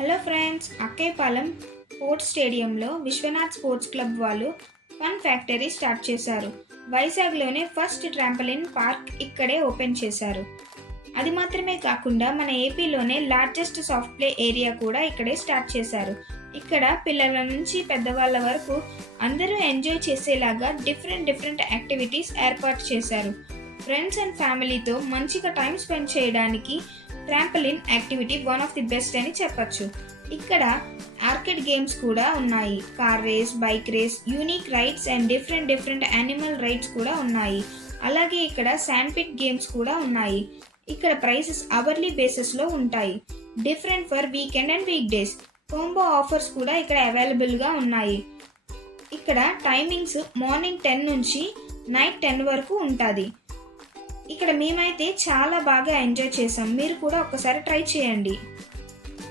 Hello friends, Akkayyapalem sports స్టేడియంలో Vishwanath sports club వాళ్ళు fun factory start చేశారు. వైజాగ్లోనే ఫస్ట్ ట్రాంపలిన్ పార్క్ ఇక్కడే ఓపెన్ చేశారు. అది మాత్రమే కాకుండా మన ఏపీలోనే లార్జెస్ట్ సాఫ్ట్ ప్లే ఏరియా కూడా ఇక్కడే స్టార్ట్ చేశారు. ఇక్కడ పిల్లల నుంచి పెద్దవాళ్ళ వరకు అందరూ ఎంజాయ్ చేసేలాగా డిఫరెంట్ యాక్టివిటీస్ ఏర్పాటు చేశారు. ఫ్రెండ్స్ అండ్ ఫ్యామిలీతో మంచిగా టైం స్పెండ్ చేయడానికి trampoline activity one of the best అని చెప్పచ్చు. ఇక్కడ ఆర్కేడ్ గేమ్స్ కూడా ఉన్నాయి. Car race, bike race, unique rides and different animal rides కూడా ఉన్నాయి. అలాగే ఇక్కడ శాండ్ పిట్ గేమ్స్ కూడా ఉన్నాయి. ఇక్కడ ప్రైసెస్ అవర్లీ బేసిస్లో ఉంటాయి. Different for weekend and weak days. Combo offers కూడా ఇక్కడ అవైలబుల్గా ఉన్నాయి. ఇక్కడ టైమింగ్స్ మార్నింగ్ 10 నుంచి నైట్ 10 వరకు ఉంటుంది. ఇక్కడ మేమైతే చాలా బాగా ఎంజాయ్ చేసాం. మీరు కూడా ఒక్కసారి ట్రై చేయండి.